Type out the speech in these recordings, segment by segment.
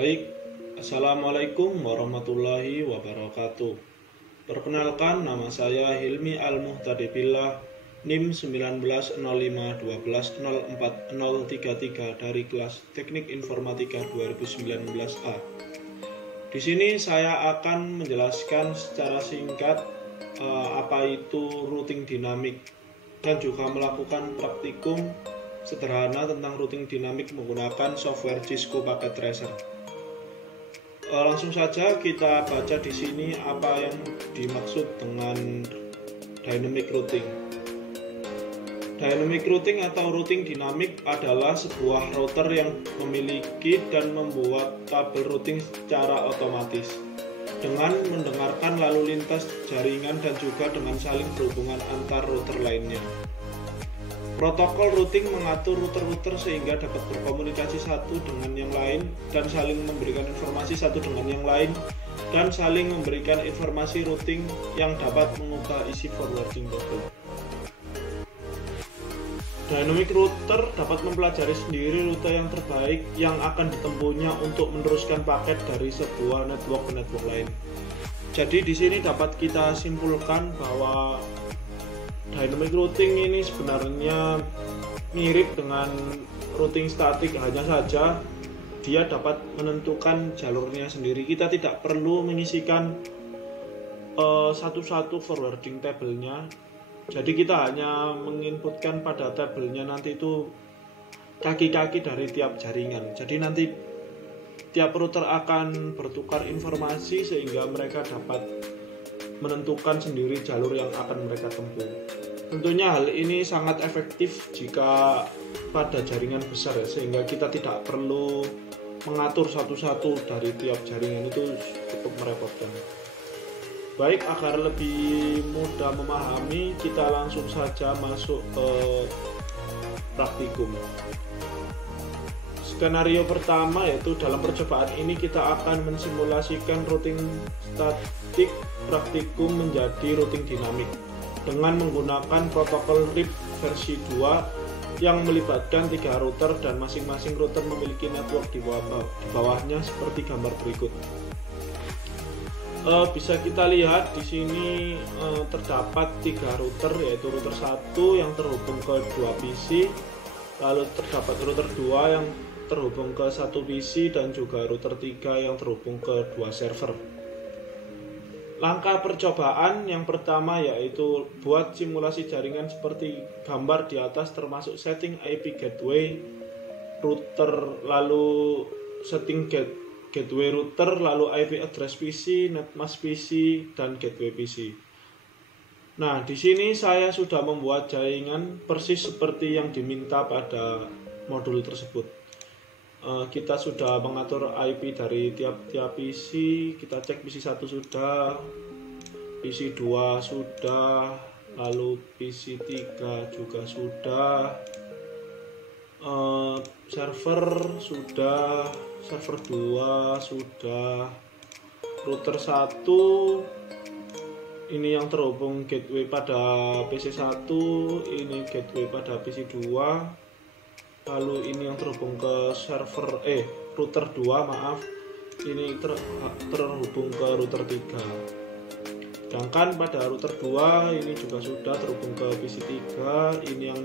Baik, Assalamualaikum warahmatullahi wabarakatuh. Perkenalkan, nama saya Hilmi Al-Muhtadibillah, NIM 190512040033 dari kelas Teknik Informatika 2019A. Di sini saya akan menjelaskan secara singkat apa itu routing dinamik dan juga melakukan praktikum sederhana tentang routing dinamik menggunakan software Cisco Packet Tracer. Langsung saja kita baca di sini apa yang dimaksud dengan dynamic routing. Dynamic routing atau routing dinamik adalah sebuah router yang memiliki dan membuat tabel routing secara otomatis dengan mendengarkan lalu lintas jaringan dan juga dengan saling berhubungan antar router lainnya. Protokol routing mengatur router-router sehingga dapat berkomunikasi satu dengan yang lain dan saling memberikan informasi satu dengan yang lain dan saling memberikan informasi routing yang dapat mengubah isi forwarding table. Dynamic router dapat mempelajari sendiri rute yang terbaik yang akan ditempuhnya untuk meneruskan paket dari sebuah network ke network lain. Jadi di sini dapat kita simpulkan bahwa dynamic routing ini sebenarnya mirip dengan routing statik, hanya saja dia dapat menentukan jalurnya sendiri. Kita tidak perlu mengisikan satu-satu forwarding table-nya. Jadi kita hanya menginputkan pada tabelnya nanti itu kaki-kaki dari tiap jaringan. Jadi nanti tiap router akan bertukar informasi sehingga mereka dapat menentukan sendiri jalur yang akan mereka tempuh. Tentunya hal ini sangat efektif jika pada jaringan besar ya, sehingga kita tidak perlu mengatur satu-satu dari tiap jaringan, itu cukup merepotkan. Baik, agar lebih mudah memahami, kita langsung saja masuk ke praktikum. Skenario pertama yaitu dalam percobaan ini kita akan mensimulasikan routing statik praktikum menjadi routing dinamik dengan menggunakan protokol RIP versi 2 yang melibatkan 3 router dan masing-masing router memiliki network di bawahnya seperti gambar berikut. Bisa kita lihat di sini terdapat 3 router, yaitu router 1 yang terhubung ke 2 PC, lalu terdapat router 2 yang terhubung ke 1 PC dan juga router 3 yang terhubung ke 2 server. Langkah percobaan yang pertama yaitu buat simulasi jaringan seperti gambar di atas, termasuk setting IP gateway router, lalu setting gateway router, lalu IP address PC, netmask PC, dan gateway PC. Nah, di sini saya sudah membuat jaringan persis seperti yang diminta pada modul tersebut. Kita sudah mengatur IP dari tiap-tiap PC. Kita cek PC 1 sudah, PC 2 sudah, lalu PC 3 juga sudah, server sudah, server 2 sudah, router 1 ini yang terhubung gateway pada PC 1, ini gateway pada PC 2, lalu ini yang terhubung ke server router 2, maaf, ini terhubung ke router 3. Sedangkan pada router 2 ini juga sudah terhubung ke PC 3, ini yang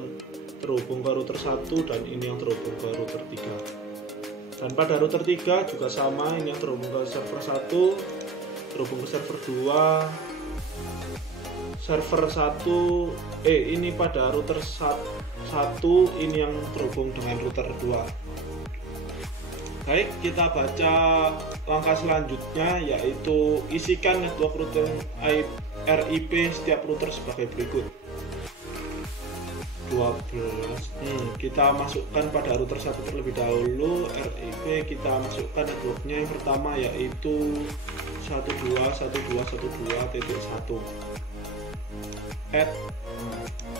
terhubung ke router 1 dan ini yang terhubung ke router 3. Dan pada router 3 juga sama, ini yang terhubung ke server 1, terhubung ke server 2, server 1, ini pada router 1, ini yang terhubung dengan router 2. Baik, kita baca langkah selanjutnya, yaitu isikan network routing RIP setiap router sebagai berikut. 12. Kita masukkan pada router 1 terlebih dahulu. RIP kita masukkan networknya yang pertama yaitu 12.12.12.1. Add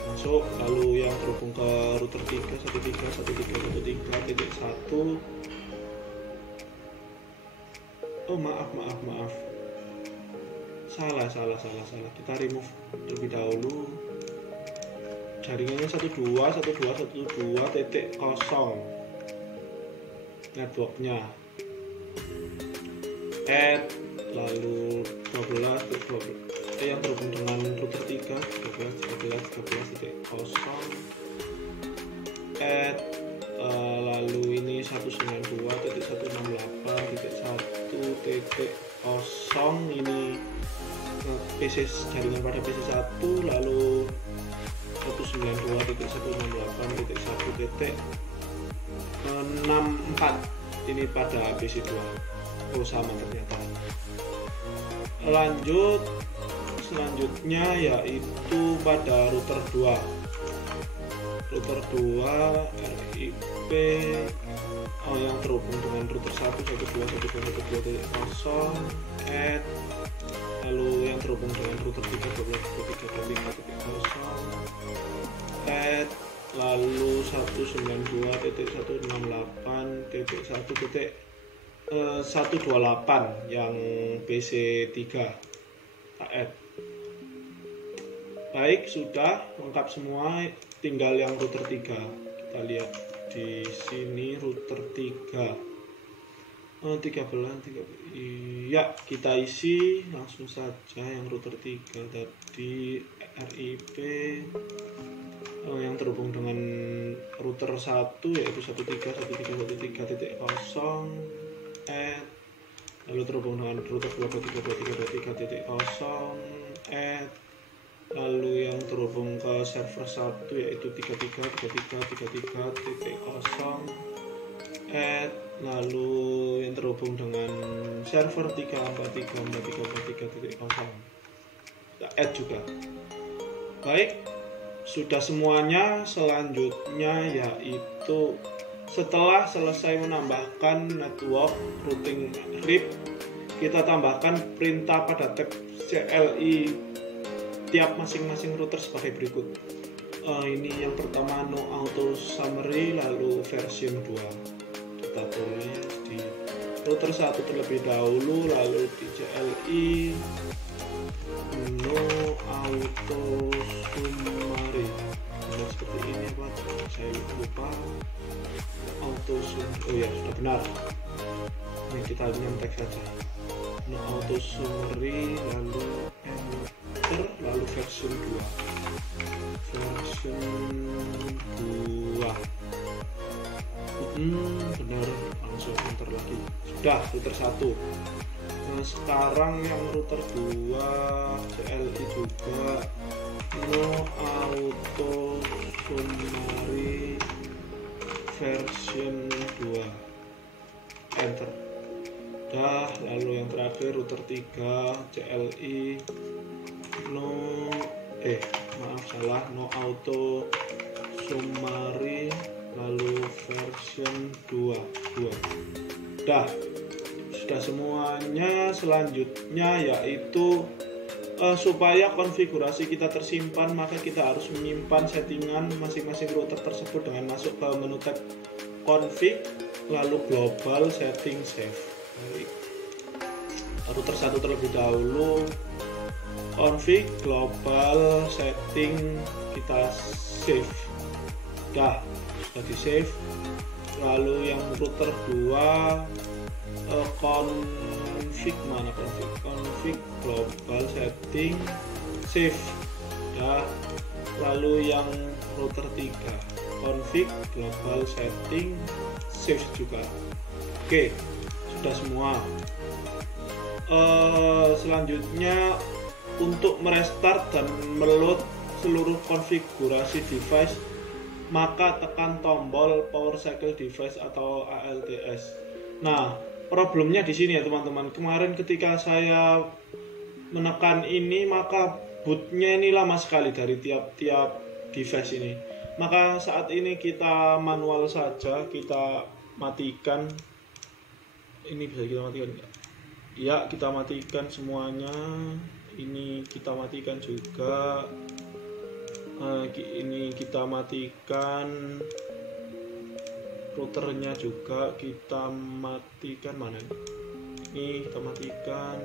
masuk, lalu yang terhubung ke router 3 13.13.13.1. Oh, maaf, salah, kita remove terlebih dahulu. Jaringannya 12.12.12.0 networknya. add, lalu 12 yang terhubung dengan router 3 13.0 add, lalu ini 192.168.1.0 ini PC jaringan pada PC 1, lalu 192.168.1.64 ini pada PC 2. Oh, sama ternyata. Selanjutnya yaitu pada router 2 RIP yang terhubung dengan router 1.1.2.1.2.0 add, lalu yang terhubung dengan router 3.12.3.0 add, lalu 192.168.1.128 yang PC 3 add. Baik, sudah lengkap semua, tinggal yang router 3. Kita lihat di sini router 3. 13. Iya, kita isi langsung saja yang router 3 tadi RIP yang terhubung dengan router 1 yaitu 1.3.1.3.1.3.0 add, lalu terhubung dengan router 2.3.2.3.3.0 add, lalu yang terhubung ke server 1 yaitu 33.33.33.0 add, lalu yang terhubung dengan server 3.4.3.4.3.0 kita add juga. Baik, sudah semuanya. Selanjutnya yaitu setelah selesai menambahkan network routing RIP, kita tambahkan perintah pada tab CLI tiap masing-masing router sebagai berikut. Ini yang pertama no auto summary, lalu version 2. Kita tulis di router 1 terlebih dahulu, lalu di CLI no auto summary. Nah, seperti ini Pak, saya lupa auto summary. Oh ya, sudah benar. Ini kita nyetek saja no auto summary, lalu enter, lalu version 2 benar, langsung enter lagi. Sudah router 1. Nah, sekarang yang router 2 CLI juga no auto summary version 2 enter. Lalu yang terakhir router 3 CLI no auto summary lalu version 2. Sudah semuanya. Selanjutnya yaitu supaya konfigurasi kita tersimpan, maka kita harus menyimpan settingan masing-masing router tersebut dengan masuk ke menu tab config lalu global setting save. Router 1 terlebih dahulu, config global setting kita save. Sudah di save. Lalu yang router 2 config global setting save. Lalu yang router 3 config global setting save juga. Oke, sudah semua. Selanjutnya untuk merestart dan meload seluruh konfigurasi device, maka tekan tombol power cycle device atau ALDS. Nah, problemnya di sini ya teman-teman. Kemarin ketika saya menekan ini, maka bootnya ini lama sekali dari tiap-tiap device ini. Maka saat ini kita manual saja, kita matikan. Ini bisa kita matikan enggak? Ya, kita matikan semuanya. Ini kita matikan juga. Ini kita matikan routernya juga, kita matikan. Mana ini kita matikan,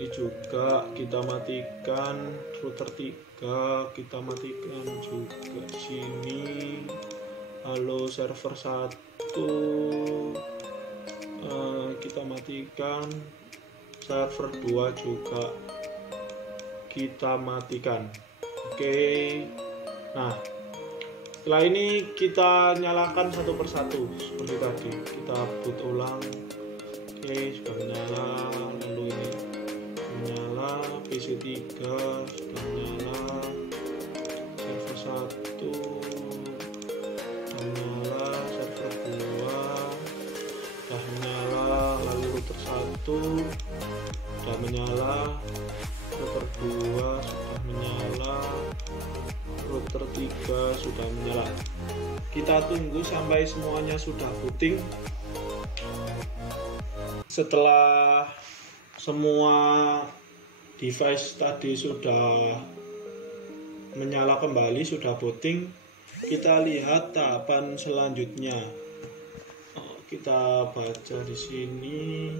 ini juga kita matikan. Router 3 kita matikan juga sini. Halo server 1 kita matikan, server 2 juga kita matikan. Oke. Nah, setelah ini kita nyalakan satu persatu seperti tadi. Kita boot ulang. Oke, sudah menyala. Lalu ini menyala, PC 3 sudah menyala, server 1 sudah menyala, server 2 sudah menyala, lalu router 1 sudah menyala, router 2 sudah menyala, router 3 sudah menyala. Kita tunggu sampai semuanya sudah booting. Setelah semua device tadi sudah menyala kembali, sudah booting, kita lihat tahapan selanjutnya. Kita baca di sini.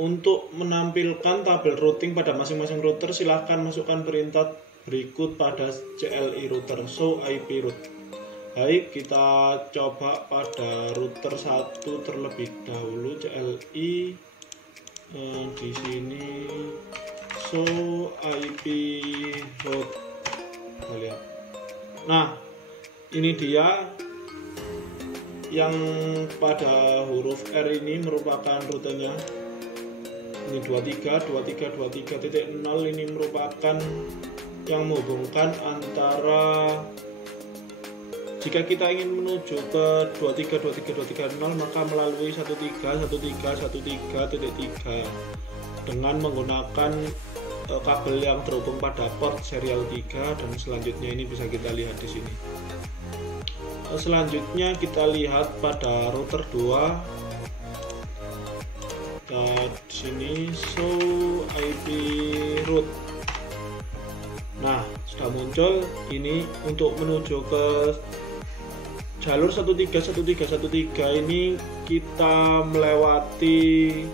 Untuk menampilkan tabel routing pada masing-masing router, silahkan masukkan perintah berikut pada CLI router, show IP route. Baik, kita coba pada router 1 terlebih dahulu, CLI. Di sini show IP route. Kita lihat. Nah, ini dia yang pada huruf R ini merupakan rutenya. Ini 23.23.23.0 ini merupakan yang menghubungkan antara, jika kita ingin menuju ke 23.23.23.0 maka melalui 13.13.13.3 dengan menggunakan kabel yang terhubung pada port serial 3, dan selanjutnya ini bisa kita lihat di sini. Selanjutnya kita lihat pada router 2. Di sini show IP route. Nah, sudah muncul ini untuk menuju ke jalur 13.13.13 ini kita melewati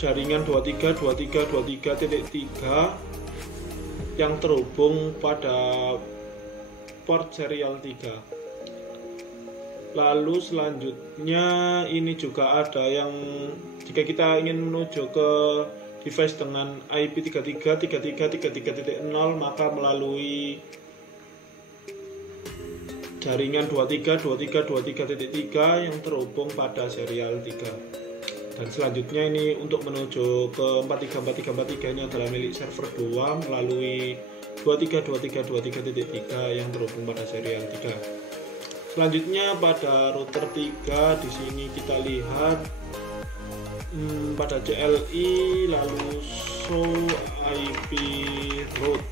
jaringan 23.23.23.3 yang terhubung pada port serial 3. Lalu selanjutnya ini juga ada yang, jika kita ingin menuju ke device dengan IP 33.33.33.0 maka melalui jaringan 23.23.23.3 yang terhubung pada serial 3. Dan selanjutnya ini untuk menuju ke 43.43.43 ini adalah milik server 2 melalui 23.23.23.3 yang terhubung pada serial 3. Selanjutnya pada router 3 di sini kita lihat pada CLI lalu show IP route.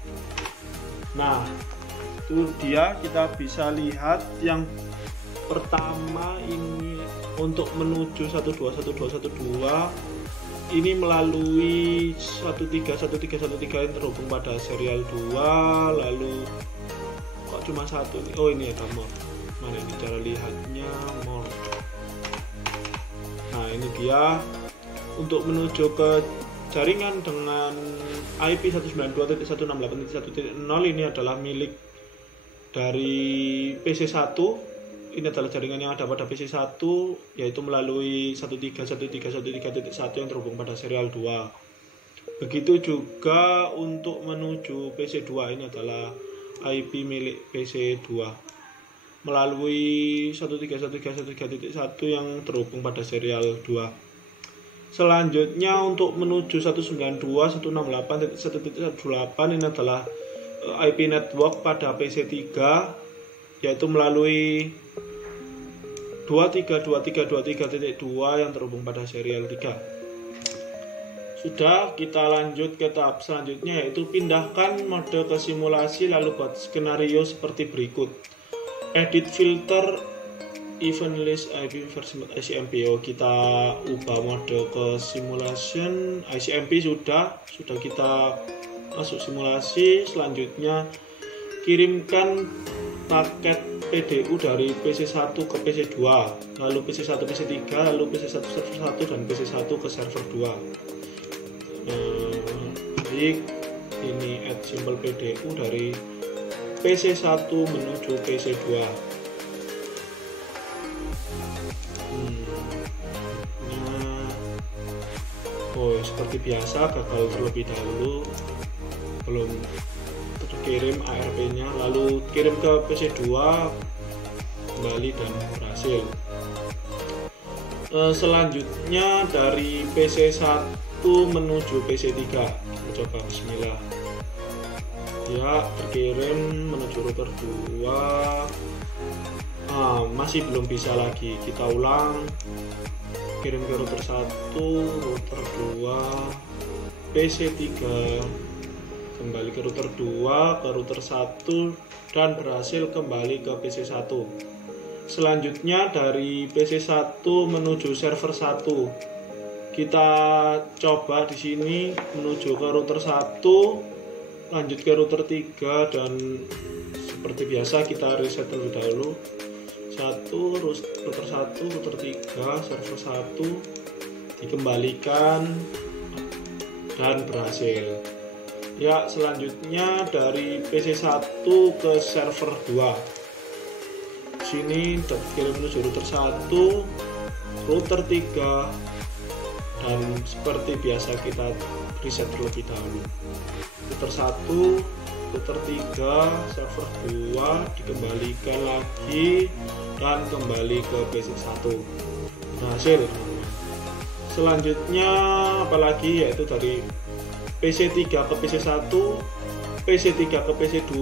Nah, itu dia, kita bisa lihat yang pertama ini untuk menuju 12.12.12 ini melalui 13.13.13 yang terhubung pada serial 2. Lalu kok cuma satu nih? Oh, ini ada more. Mana ini cara lihatnya, more. Nah, ini dia untuk menuju ke jaringan dengan IP 192.168.1.0 ini adalah milik dari PC1. Ini adalah jaringan yang ada pada PC1, yaitu melalui 13.13.13.1 yang terhubung pada serial 2. Begitu juga untuk menuju PC2, ini adalah IP milik PC2 melalui 13.13.13.1 yang terhubung pada serial 2. Selanjutnya untuk menuju 192.168.1.18 ini adalah IP network pada PC3, yaitu melalui 23.23.23.2 yang terhubung pada serial 3. Sudah, kita lanjut ke tahap selanjutnya, yaitu pindahkan mode ke simulasi lalu buat skenario seperti berikut. Edit filter event list IP versi ICMP. Kita ubah mode ke simulation. ICMP sudah kita masuk simulasi. Selanjutnya kirimkan paket PDU dari PC1 ke PC2, lalu PC1 PC3, lalu PC1 server 1 dan PC1 ke server 2. Baik, ini add symbol PDU dari PC1 menuju PC2. seperti biasa gagal terlebih dahulu, belum terkirim ARP-nya, lalu kirim ke PC2 kembali dan berhasil. Selanjutnya dari PC1 menuju PC3, kita coba bismillah. Ya, terkirim menuju router 2. Masih belum bisa lagi, kita ulang. Kirim ke router 1, router 2, PC3, kembali ke router 2, ke router 1, dan berhasil kembali ke PC1. Selanjutnya dari PC1 menuju server 1. Kita coba di sini menuju ke router 1, lanjut ke router 3, dan seperti biasa kita reset terlebih dahulu. Router 1, router 3, server 1 dikembalikan dan berhasil. Ya, selanjutnya dari PC1 ke server 2. Sini terkirim menuju router 1, router 3, dan seperti biasa kita reset terlebih dahulu. Router 1, router 3, server 2 dikembalikan lagi dan kembali ke PC1. Berhasil. Selanjutnya apalagi, yaitu dari PC3 ke PC1, PC3 ke PC2,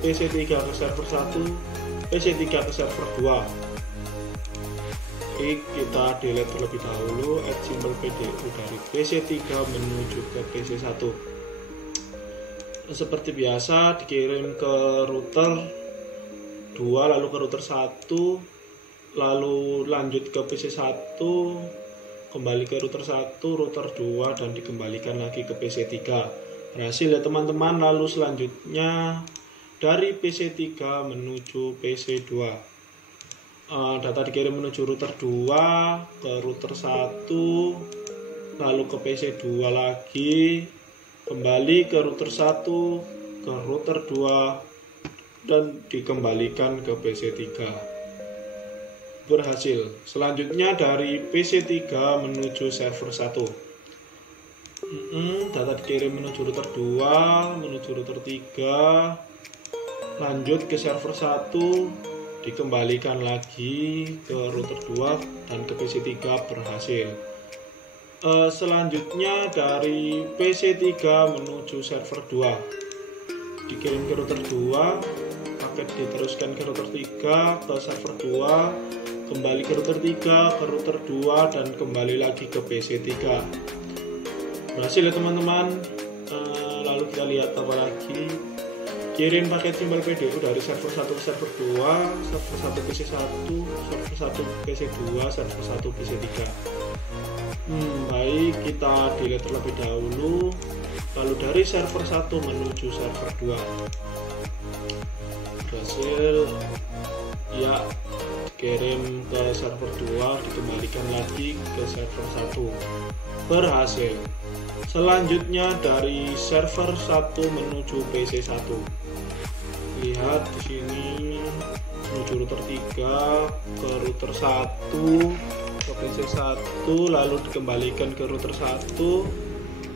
PC3 ke server 1, PC3 ke server 2. Oke, kita delete terlebih dahulu @symbol_pdu dari PC3 menuju ke PC1. Seperti biasa dikirim ke router 2, lalu ke router 1, lalu lanjut ke PC1, kembali ke router 1, router 2, dan dikembalikan lagi ke PC3. Berhasil ya teman-teman. Lalu selanjutnya dari PC3 menuju PC2. Data dikirim menuju router 2 ke router 1, lalu ke PC2 lagi, kembali ke router 1, ke router 2, dan dikembalikan ke PC3. Berhasil. Selanjutnya dari PC3 menuju server 1. Data dikirim menuju router 2, menuju router 3, lanjut ke server 1, dikembalikan lagi ke router 2 dan ke PC3. Berhasil. Selanjutnya dari PC3 menuju server 2. Dikirim ke router 2, paket diteruskan ke router 3, ke server 2, kembali ke router 3, ke router 2, dan kembali lagi ke PC3. Berhasil ya teman-teman. Lalu kita lihat apa lagi. Kirim paket simbol PDU dari server 1 ke server 2, server 1 PC1, server 1 PC2, server 1 PC3. Baik, kita delete terlebih dahulu. Lalu dari server 1 menuju server 2. Berhasil. Ya, kirim ke server 2, dikembalikan lagi ke server 1. Berhasil. Selanjutnya dari server 1 menuju PC1. Lihat di sini menuju router 3 ke router 1 ke PC1, lalu dikembalikan ke router 1,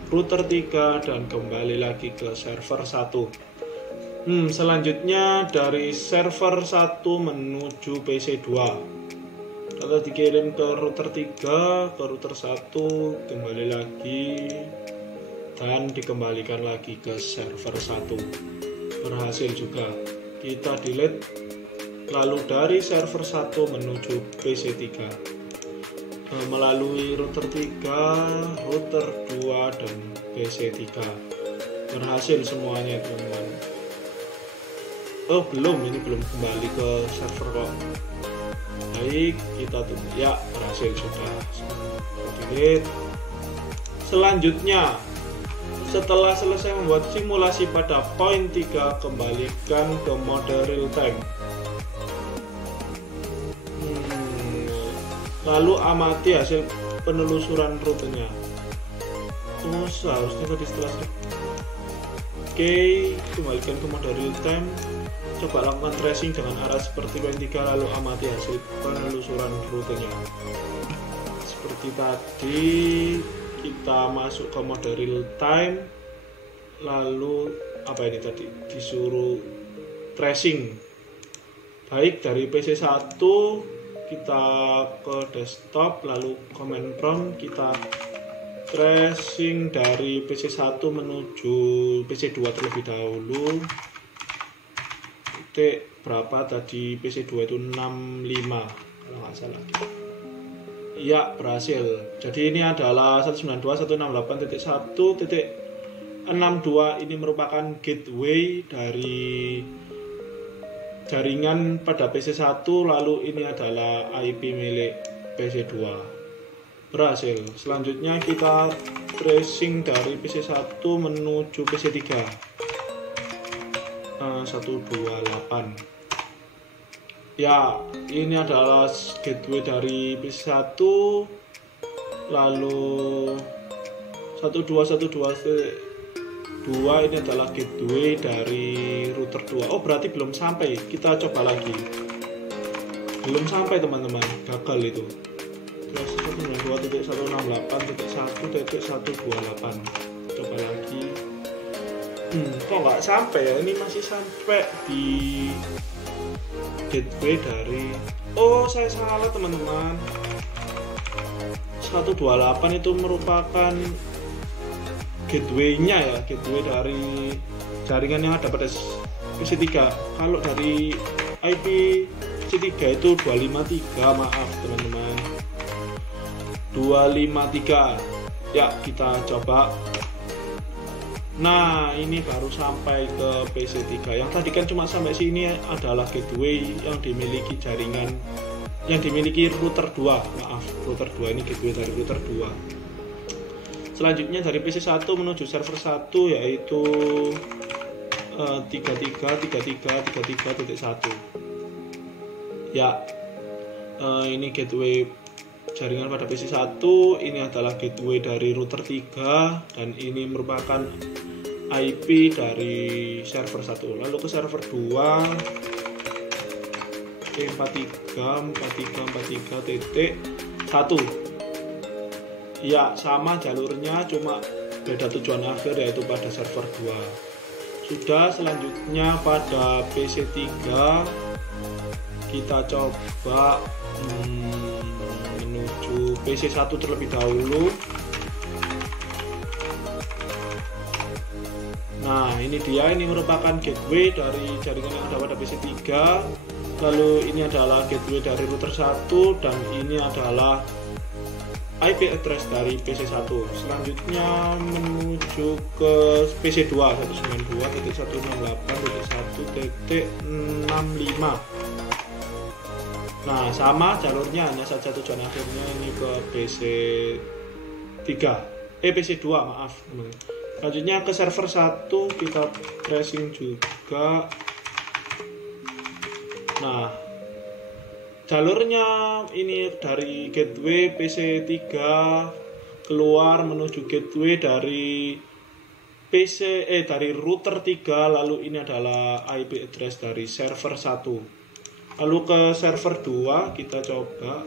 router 3, dan kembali lagi ke server 1. Selanjutnya dari server 1 menuju PC2. Data dikirim ke router 3, ke router 1, kembali lagi, dan dikembalikan lagi ke server 1. Berhasil juga. Kita delete. Lalu dari server 1 menuju PC3. Melalui router 3, router 2, dan PC3. Berhasil semuanya teman-teman. Oh belum, ini belum kembali ke server kok. Baik, kita tunggu. Ya, berhasil sudah. Delete. Selanjutnya, setelah selesai membuat simulasi pada poin 3, kembalikan ke mode real time. Lalu amati hasil penelusuran rutenya. Seharusnya tadi setelah. Oke, kembalikan ke mode real time. Coba lakukan tracing dengan arah seperti poin 3, lalu amati hasil penelusuran rutenya. Seperti tadi, kita masuk ke mode real time, lalu apa ini tadi, disuruh tracing. Baik, dari PC 1 kita ke desktop, lalu command prompt kita tracing dari PC 1 menuju PC 2 terlebih dahulu. Titik berapa tadi, PC 2 itu 65 kalau nggak salah. Iya, berhasil. Jadi ini adalah 192.168.1.62. Ini merupakan gateway dari jaringan pada PC 1, lalu ini adalah IP milik PC 2. Berhasil. Selanjutnya kita tracing dari PC 1 menuju PC 3. 128. Ya, ini adalah gateway dari PC 1, lalu 121.2 ini adalah gateway dari router 2. Oh, berarti belum sampai. Kita coba lagi. Belum sampai teman-teman, gagal itu. 192.168.1.128. Coba lagi. Kok nggak sampai ya? Ini masih sampai di gateway dari, oh saya salah teman-teman, 128 itu merupakan gateway-nya ya, gateway dari jaringan yang ada pada PC 3. Kalau dari IP PC 3 itu 253, maaf teman-teman, 253 ya. Kita coba. Nah, ini baru sampai ke PC 3. Yang tadi kan cuma sampai sini adalah gateway yang dimiliki jaringan, yang dimiliki router 2. Maaf, router 2, ini gateway dari router 2. Selanjutnya dari PC 1 menuju server 1 yaitu 33.33.33.1. Ya, ini gateway jaringan pada PC 1, ini adalah gateway dari router 3, dan ini merupakan IP dari server 1. Lalu ke server 2, 43.43.1. Ya, sama jalurnya, cuma beda tujuan akhir yaitu pada server 2. Sudah. Selanjutnya pada PC 3 kita coba menuju PC 1 terlebih dahulu. Nah, ini dia, ini merupakan gateway dari jaringan yang ada pada PC 3. Lalu ini adalah gateway dari router 1, dan ini adalah IP address dari PC 1. Selanjutnya menuju ke PC 2, 192.168.1.65. Nah, sama jalurnya, hanya saja tujuan akhirnya ini ke PC 3. PC 2, maaf. Selanjutnya ke server 1 kita tracing juga. Nah, jalurnya ini dari gateway PC 3 keluar menuju gateway dari dari router 3, lalu ini adalah IP address dari server 1. Lalu ke server 2 kita coba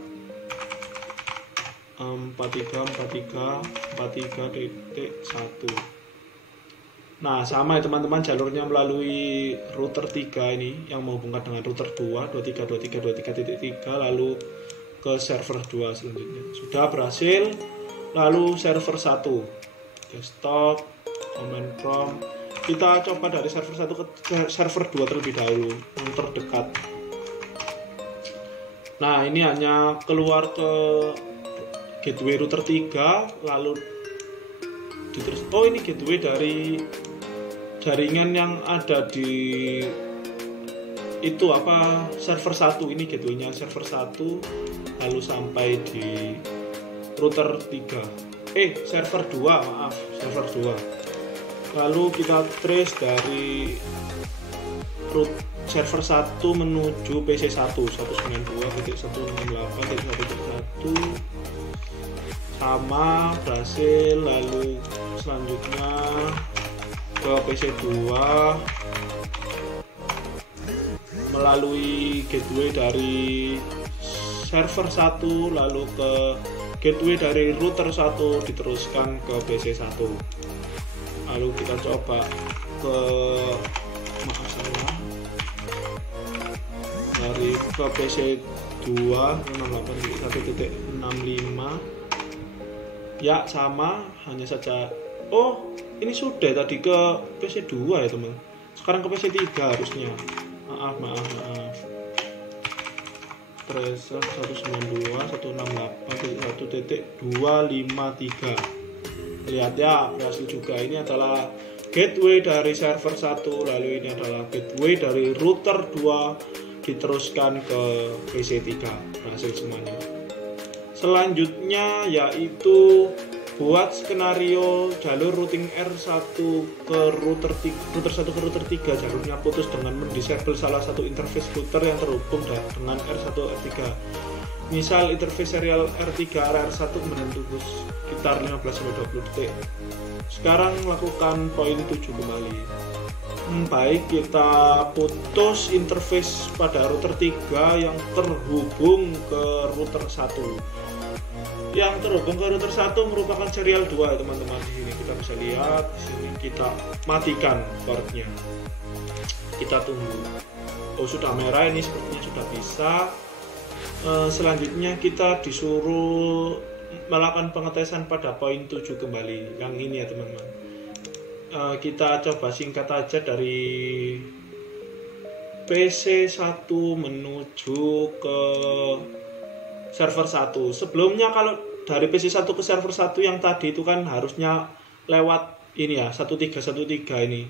43.43.43.1. Nah, sama ya teman-teman, jalurnya melalui router 3 ini yang menghubungkan dengan router 2, 23.23.23.3, lalu ke server 2 selanjutnya. Sudah berhasil. Lalu server 1, desktop, command prompt. Kita coba dari server 1 ke server 2 terlebih dahulu, yang terdekat. Nah, ini hanya keluar ke gateway router 3, lalu oh, ini gateway dari jaringan yang ada di itu apa, server 1. Ini gateway-nya server 1, lalu sampai di router 3. Server 2, maaf, server 2. Lalu kita trace dari server 1 menuju PC 1, 192.168.1.1. Sama, berhasil. Lalu selanjutnya ke PC 2 melalui gateway dari server 1, lalu ke gateway dari router 1 diteruskan ke PC 1. Lalu kita coba ke dari ke PC 2 1.65 ya sama, hanya saja ini sudah tadi ke PC 2 ya teman, sekarang ke PC 3 harusnya. Maaf tracer 192.168.1.253. lihat ya, berhasil juga. Ini adalah gateway dari server 1, lalu ini adalah gateway dari router 2 diteruskan ke PC 3, berhasil semuanya. Selanjutnya yaitu buat skenario jalur routing R1 ke router 1 ke router 3 jalurnya putus dengan mendisable salah satu interface router yang terhubung dengan R1 R3. Misal interface serial R3 R1 menembus sekitar 15-20 detik. Sekarang lakukan poin 7 kembali. Baik, kita putus interface pada router 3 yang terhubung ke router 1. Yang terhubung ke router 1 merupakan serial 2 ya teman-teman. Di sini kita bisa lihat, di sini kita matikan portnya. Kita tunggu. Sudah merah, ini sepertinya sudah bisa. Selanjutnya kita disuruh melakukan pengetesan pada poin 7 kembali. Yang ini ya teman-teman. Kita coba singkat aja dari PC 1 menuju ke server 1. Sebelumnya kalau dari PC 1 ke server 1 yang tadi itu kan harusnya lewat ini ya, 1313 ini.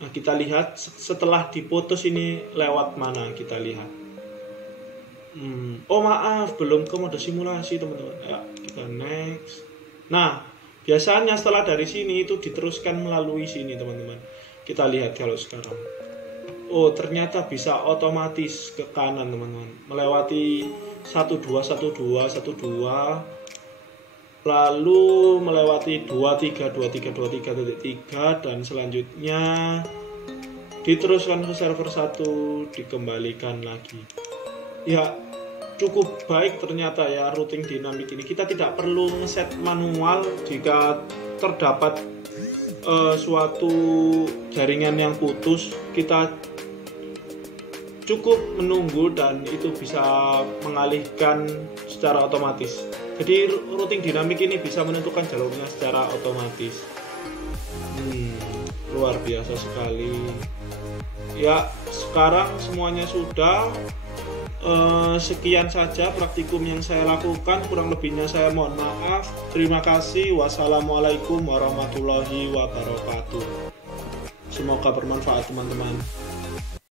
Nah, kita lihat setelah diputus ini lewat mana, kita lihat. Maaf, belum ke mode simulasi teman-teman. Ya, kita next. Nah, biasanya setelah dari sini itu diteruskan melalui sini teman-teman. Kita lihat kalau sekarang. Ternyata bisa otomatis ke kanan teman-teman, melewati 1212 lalu melewati 2323.3 dan selanjutnya diteruskan ke server 1, dikembalikan lagi. Ya, cukup baik ternyata ya routing dinamik ini. Kita tidak perlu ngeset manual jika terdapat suatu jaringan yang putus. Kita cukup menunggu dan itu bisa mengalihkan secara otomatis. Jadi routing dinamik ini bisa menentukan jalurnya secara otomatis. Luar biasa sekali. Ya, sekarang semuanya sudah. Sekian saja praktikum yang saya lakukan, kurang lebihnya saya mohon maaf. Terima kasih. Wassalamualaikum warahmatullahi wabarakatuh. Semoga bermanfaat teman-teman.